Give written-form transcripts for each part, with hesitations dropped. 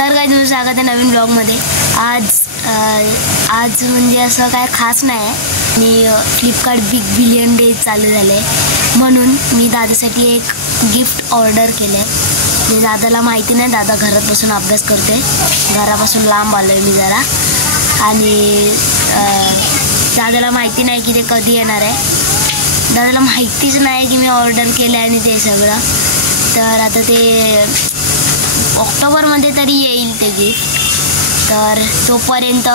तर काय तुझं स्वागत आहे नवीन ब्लॉगमध्ये। आज म्हणजे असं काय खास नाही आहे, मी फ्लिपकार्ट बिग बिलियन डे चालू झाले म्हणून मी दादासाठी एक गिफ्ट ऑर्डर केलं आहे। मी दादाला माहिती नाही, दादा घरात बसून अभ्यास करते, घरापासून लांब आलो आहे मी जरा, आणि दादाला माहिती नाही की ते कधी येणार आहे। दादाला माहितीच नाही की मी ऑर्डर केलं आहे आणि ते सगळं। तर आता ते ऑक्टोबरमध्ये तरी येईल ते गिफ्ट, तर तोपर्यंत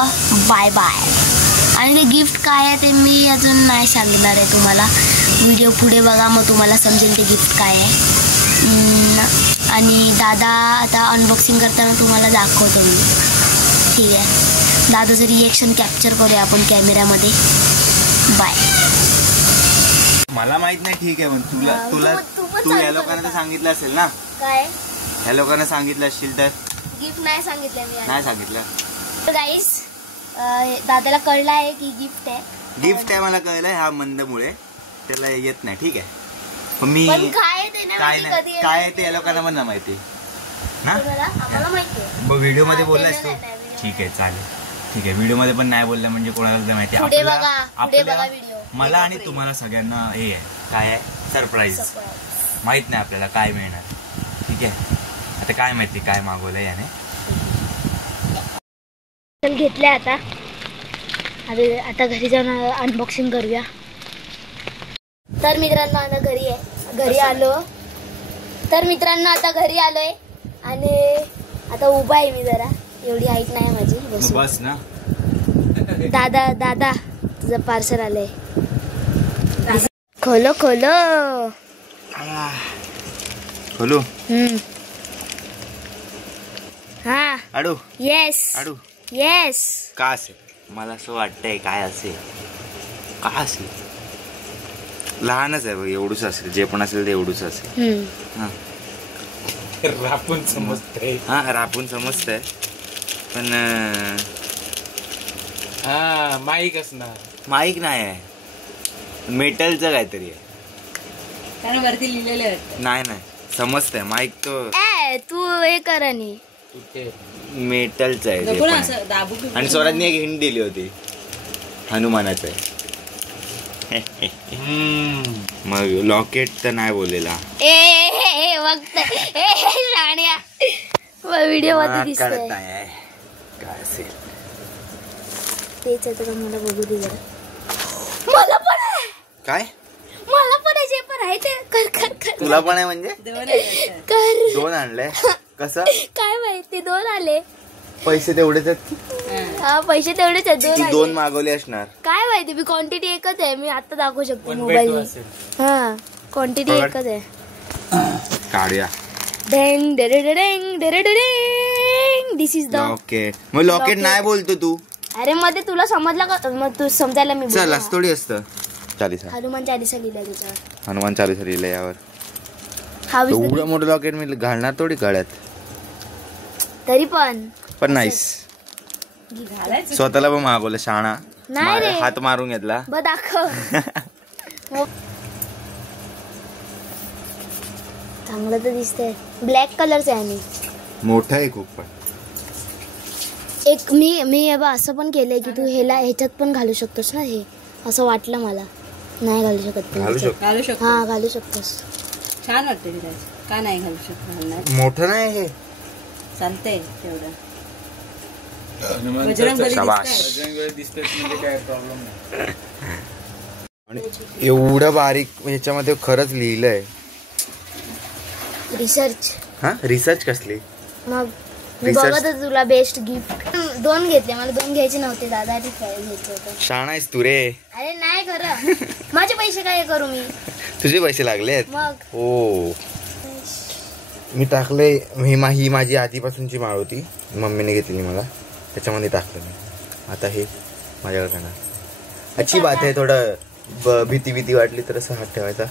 बाय बाय। आणि ते गिफ्ट काय आहे ते मी अजून नाही सांगणार आहे तुम्हाला, व्हिडिओ पुढे बघा मग तुम्हाला समजेल ते गिफ्ट काय आहे। आणि दादा आता अनबॉक्सिंग करताना तुम्हाला दाखवतो मी, ठीक आहे। दादाचं रिएक्शन कॅप्चर करूया आपण कॅमेऱ्यामध्ये। बाय। मला माहित नाही, ठीक आहे, पण तू या लोकांना तर सांगितलं असेल ना, काय या लोकांना सांगितलं असेल तर गिफ्ट नाही सांगितलं मी, नाही सांगितलं। तर गाईस दादाला कळलं आहे की गिफ्ट आहे, गिफ्ट आहे मला कळलंय, हा मंदमुळे त्याला येत नाही, ठीक आहे। पण मी काय आहे ते या लोकांना पण नाही माहिती ना, आम्हाला माहिती आहे। मग व्हिडिओ मध्ये बोललास तू, ठीक आहे चालेल, ठीक आहे। व्हिडिओ मध्ये पण नाही बोलला म्हणजे कोणाला माहिती आपल्याला, मला आणि तुम्हाला सगळ्यांना हे आहे, काय आहे, सरप्राईज। माहित नाही आपल्याला काय मिळणार, ठीक आहे। आता काय माहिती काय मागवलंय याने, घेतलंय आता घरी जाऊन अनबॉक्सिंग करूया। तर मित्रांनो आता घरी आलो, आता घरी आलोय आणि आता उभा आहे मी, जरा एवढी हाईट नाही माझी, बस ना। दादा तुझं पार्सल आलंय, खोलो हा अडू येस का असेल, मला असं वाटतंय काय असेल, का असेल, लहानच आहे बघ, एवढूच असेल, जे पण असेल ते एवढूच असेल। रापून समजतंय, हा रापून समजतंय, पण माईक असणार, माईक नाही आहे, मेटलचं काहीतरी आहे, कारण वरती लिहिलेलं नाही समजतंय, माईक तो तू हे कर आणि मेटलचं आहे। आणि स्वराजने एक हिंट दिली होती, हनुमानाचं आहे। मग लॉकेट तर नाही बोललेला, व्हिडिओ मध्ये दिसतंय काय असेल तेच आहे, तर मला बघू दे जरा। मला पण आहे, काय मला पण आहे, जे पण आहे ते कर तुला पण आहे म्हणजे कर, दोन आणलंय कसं काय माहिती, दोन आले, पैसे तेवढेच आहेत, हा पैसे तेवढेच आहेत, दोन मागवले असणार, काय माहिती, मी क्वांटिटी एकच आहे, मी आता दाखवू शकतो मोबाईल, हा क्वांटिटी एकच आहे। काढूया, दिस इज द लॉकेट। मग लॉकेट नाही बोलतो तू, अरे मध्ये तुला समजला का, मग तू समजायला मी चल असं थोडी असतं, चालीसा हनुमान चालीसा लिहिलंय त्याच्यावर, हनुमान चालीसा लिहिलंय यावर, हा एवढं मोठं लॉकेट मी घालणार थोडी गळ्यात, तरी पण नाहीस, स्वतःला पण मागवलं, शाणा हात मारून घेतला, बघ दाखव चांगलं तर दिसतंय, ब्लॅक कलरचं आहे, आणि मोठा आहे खूप, पण एक मी असं पण केलंय की तू ह्याच्यात पण घालू शकतोस ना, हे असं वाटलं मला, नाही घालू शकत, हा घालू शकतोस, छान वाटते, का नाही घालू शकत, मोठं नाही हे, चालतंय तेवढं, एवढं बारीक ह्याच्यामध्ये खरंच लिहिलंय, रिसर्च, हा रिसर्च कसली, मग मी बघत तुला बेस्ट गिफ्ट, दोन घेतले, मला दोन घ्यायचे नव्हते, दादा घ्यायचे होते, शाणा आहेस तू रे, अरे नाही खरं, माझे पैसे काय करू मी, तुझे पैसे लागलेत, मग हो मी टाकले, ही माझी आधीपासूनची माळ होती, मम्मीने घेतली मला, त्याच्यामध्ये टाकलं मी, आता हे माझ्याकडे करणार, अच्छी बात आहे, थोडं भीती वाटली तर असं हात ठेवायचा,